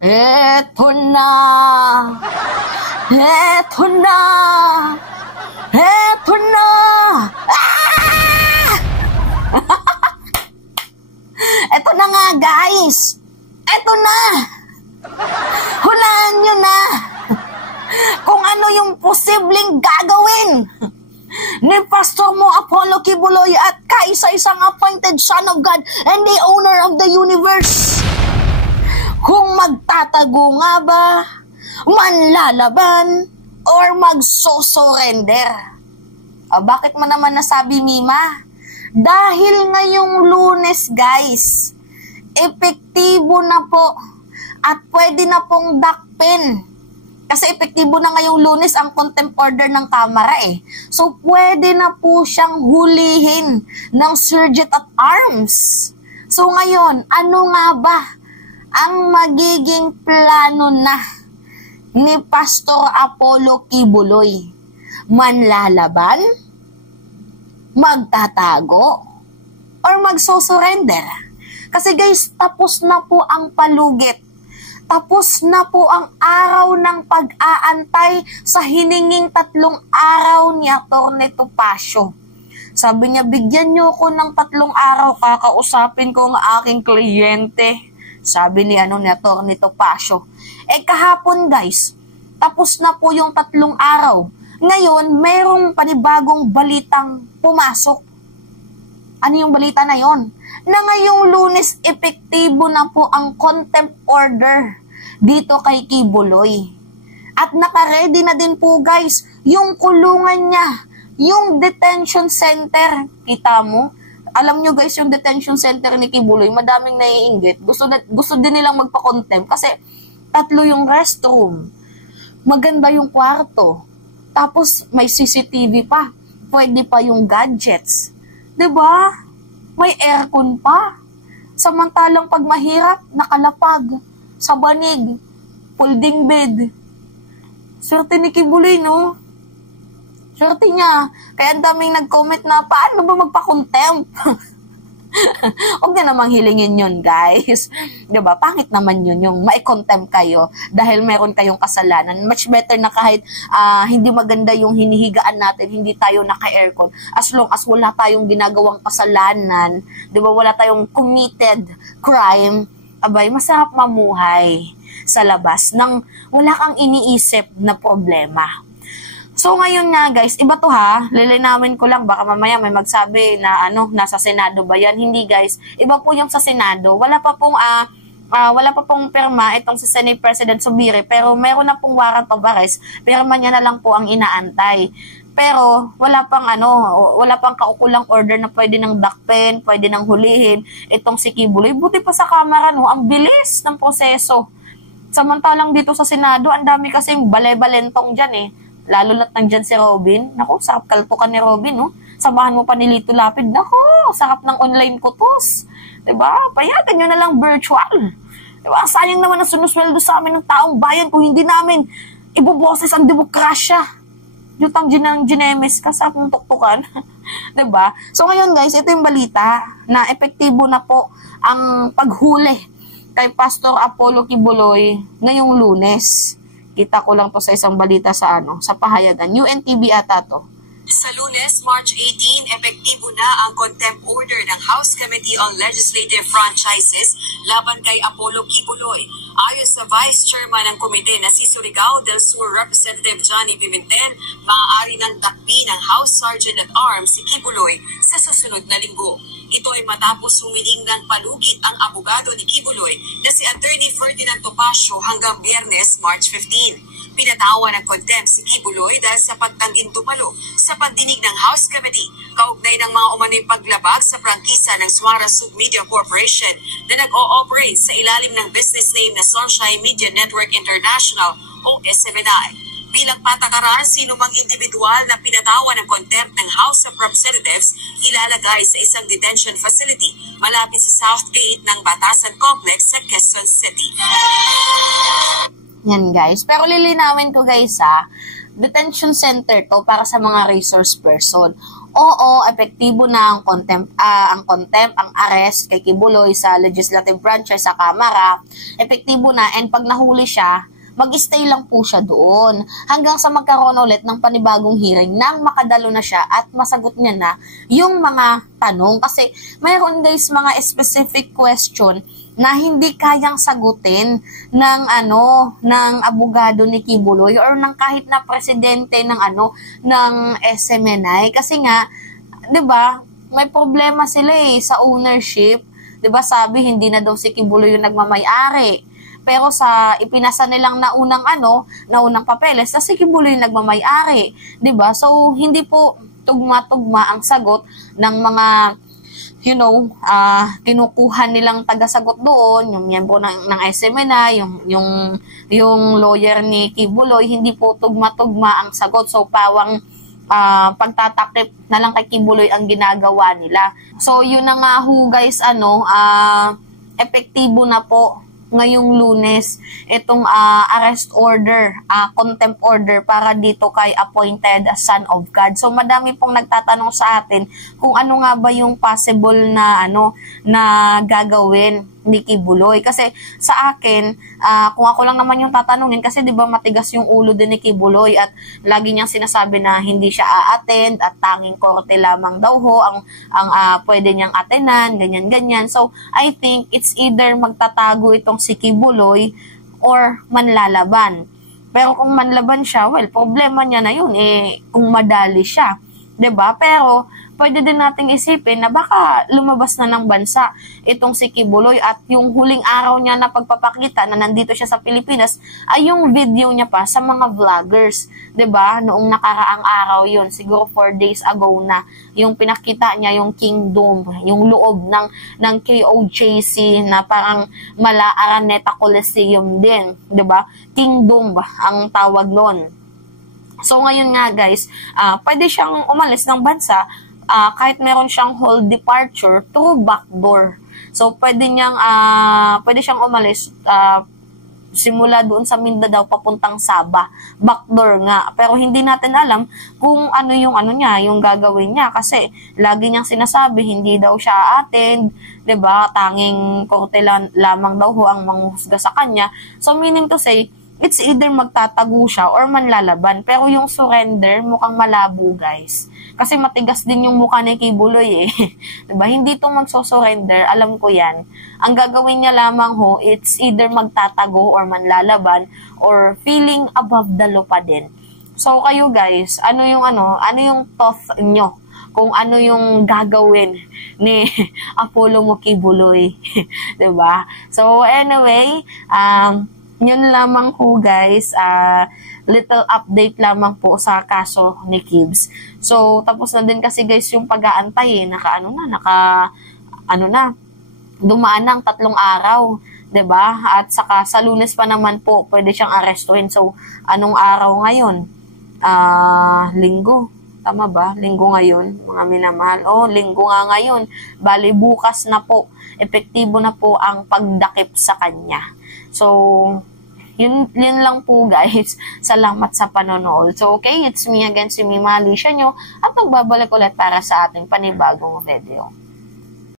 Eto na! Eto na! Eto na! Ah! Eto na nga, guys! Eto na! Hulaan nyo na! Kung ano yung posibleng gagawin ni Pastor Mo Apollo Quiboloy at kaisa-isang appointed Son of God and the owner of the universe. Kung magtatago nga ba, manlalaban, or magsosurrender. Bakit mo naman nasabi, Mima? Dahil ngayong Lunes, guys, epektibo na po at pwede na pong dakpin. Kasi epektibo na ngayong Lunes ang contempt order ng Kamara eh. So, pwede na po siyang hulihin ng Sergeant at Arms. So, ngayon, ano nga ba ang magiging plano na ni Pastor Apollo Quiboloy? Manlalaban? Magtatago? Or magsosurrender? Kasi guys, tapos na po ang palugit. Tapos na po ang araw ng pag-aantay sa hininging 3 araw ni Atty. Topacio. Sabi niya, bigyan niyo ko ng 3 araw, kakausapin ko ang aking kliyente. Sabi ni Atty. Topacio. Kahapon guys, tapos na po yung 3 araw. Ngayon, mayroong panibagong balitang pumasok. Ano yung balita na yon? Na ngayong Lunes, epektibo na po ang contempt order dito kay Quiboloy. At nakaredy na din po guys, yung kulungan niya, yung detention center. Kita mo? Alam nyo guys, yung detention center ni Quiboloy, madaming naiinggit. Gusto din nilang magpa-contempt kasi 3 yung restroom. Maganda yung kwarto. Tapos may CCTV pa. Pwede pa yung gadgets. 'Di ba? May aircon pa. Samantalang pag mahirap, nakalapag sa banig, folding bed. Swerte ni Quiboloy, no? Swerte niya. Kaya ang daming nag-comment na, paano ba magpa-contempt? Huwag na namang hilingin yun, guys. Diba? Pangit naman yun, yung mai-contempt kayo dahil meron kayong kasalanan. Much better na kahit hindi maganda yung hinihigaan natin, hindi tayo naka-aircon. As long as wala tayong ginagawang kasalanan, diba? Wala tayong committed crime, abay, masarap mamuhay sa labas nang wala kang iniisip na problema. So ngayon nga guys, iba to ha, lilinawin ko lang, baka mamaya may magsabi na nasa Senado ba yan? Hindi guys, iba po yung sa Senado. Wala pa pong pirma itong si Senate President Zubiri, pero meron na pong warrant of arrest, pirma niya na lang po ang inaantay. Pero wala pang kaukulang order na pwede nang dakpin, pwede nang hulihin itong si Quiboloy. Buti pa sa Kamara, no, ang bilis ng proseso. Samantalang dito sa Senado, ang dami kasing bale-balentong dyan eh. Lalo la't nandyan si Robin. Naku, sarap kaltukan ni Robin, no? Samahan mo pa ni Lito Lapid. Naku, sarap ng online kutos. Diba? Payagan nyo na lang virtual. Diba? Sayang naman ang sunusweldo sa amin ng taong bayan kung hindi namin ibuboses ang demokrasya. Yutang ginemes ka, sarap ng tuktukan. Diba? So ngayon guys, ito yung balita na epektibo na po ang paghuli kay Pastor Apollo Quiboloy ngayong Lunes. Kita ko lang to sa isang balita sa pahayagan. UNTV ata to. Sa Lunes, March 18, epektibo na ang contempt order ng House Committee on Legislative Franchises laban kay Apollo Quiboloy. Ayon sa Vice Chairman ng komite na si Surigao del Sur Representative Johnny Pimentel, maaari ng dakpi ng House Sergeant at Arms si Quiboloy sa susunod na linggo. Ito ay matapos humiling ng palugit ang abogado ni Quiboloy na si Attorney Ferdinand Topacio hanggang Biyernes, March 15. Pinatawa ng contempt si Quiboloy dahil sa pagtangging dumalo sa pagdinig ng House Committee kaugnay ng mga umano'y paglabag sa prangkisa ng Suara Submedia Corporation na nag-o-operate sa ilalim ng business name na Sunshine Media Network International o SMNI. Bilang patakaran, sino mang individual na pinatawa ng contempt ng House of Representatives ilalagay sa isang detention facility malapit sa South Gate ng Batasan Complex sa Quezon City. Yan guys. Pero lilinawin ko guys detention center to para sa mga resource person. Oo, epektibo na ang arrest kay Kibuloy sa legislative branch sa Kamara. Epektibo na, and pag nahuli siya, mag-stay lang po siya doon hanggang sa magkaroon ulit ng panibagong hearing nang makadalo na siya at masagot niya na yung mga tanong. Kasi mayroon guys mga specific question na hindi kayang sagutin ng ng abogado ni Kibuloy or ng kahit na presidente ng SMNI, kasi nga 'di ba may problema sila sa ownership. 'Di ba sabi hindi na daw si Kibuloy yung nagmamay-ari, pero sa ipinasa nilang naunang papeles na si Kibuloy yung nagmamay-ari, 'di ba? So hindi po tugma-tugma ang sagot ng mga kinukuha nilang tagasagot doon, yung miyembro ng SMNA, yung lawyer ni Kibuloy, hindi po tugma-tugma ang sagot. So, pawang pagtatakip na lang kay Kibuloy ang ginagawa nila. So, yun na nga ho guys, epektibo na po ngayong Lunes itong arrest order, contempt order para dito kay appointed son of God. So madami pong nagtatanong sa atin kung ano nga ba yung possible na na gagawin ni Kibuloy. Kasi sa akin, kung ako lang naman yung tatanungin, kasi 'di ba matigas yung ulo din ni Kibuloy at lagi niyang sinasabi na hindi siya a-attend at tanging korte lamang daw ho ang pwede niyang attenan, ganyan. So I think it's either magtatago itong si Kibuloy or manlalaban. Pero kung manlaban siya, well, problema niya na yun kung madali siya, 'di ba? Pero pwede din nating isipin na baka lumabas na ng bansa itong si Kibuloy at yung huling araw niya na pagpapakita na nandito siya sa Pilipinas ay yung video niya pa sa mga vloggers, 'di ba? Noong nakaraang araw yun, siguro 4 days ago na, yung pinakita niya yung kingdom, yung loob ng KOJC na parang mala Araneta Coliseum din, 'di ba? Kingdom ang tawag noon. So ngayon nga guys, pwede siyang umalis ng bansa kahit meron siyang whole departure through backdoor. So pwede siyang umalis simula doon sa Mindanao papuntang Sabah. Backdoor nga. Pero hindi natin alam kung ano yung yung gagawin niya, kasi lagi niyang sinasabi hindi daw siya attend, 'di ba? Tanging korte lamang daw ho ang manghusga sa kanya. So meaning to say, it's either magtatago siya or manlalaban. Pero yung surrender mukhang malabo guys. Kasi matigas din yung mukha ni Kibuloy diba? Hindi itong magsosurrender, alam ko yan. Ang gagawin niya lamang ho, it's either magtatago or manlalaban or feeling above the law pa din. So kayo guys, ano yung thought nyo? Kung ano yung gagawin ni Apollo mo Kibuloy. Diba? So anyway, yun lamang po guys, little update lamang po sa kaso ni Kibs. So, tapos na din kasi guys yung pag-aantay dumaan ng 3 araw, 'di ba? At saka sa Lunes pa naman po pwede siyang arestuhin. So, anong araw ngayon? Linggo. Tama ba? Linggo ngayon, mga minamahal. Linggo nga ngayon. Bali, bukas na po. Epektibo na po ang pagdakip sa kanya. So, yun lang po guys. Salamat sa panonood. So, okay, it's me again, si Mima Alicia nyo, at magbabalik ulit para sa ating panibagong video.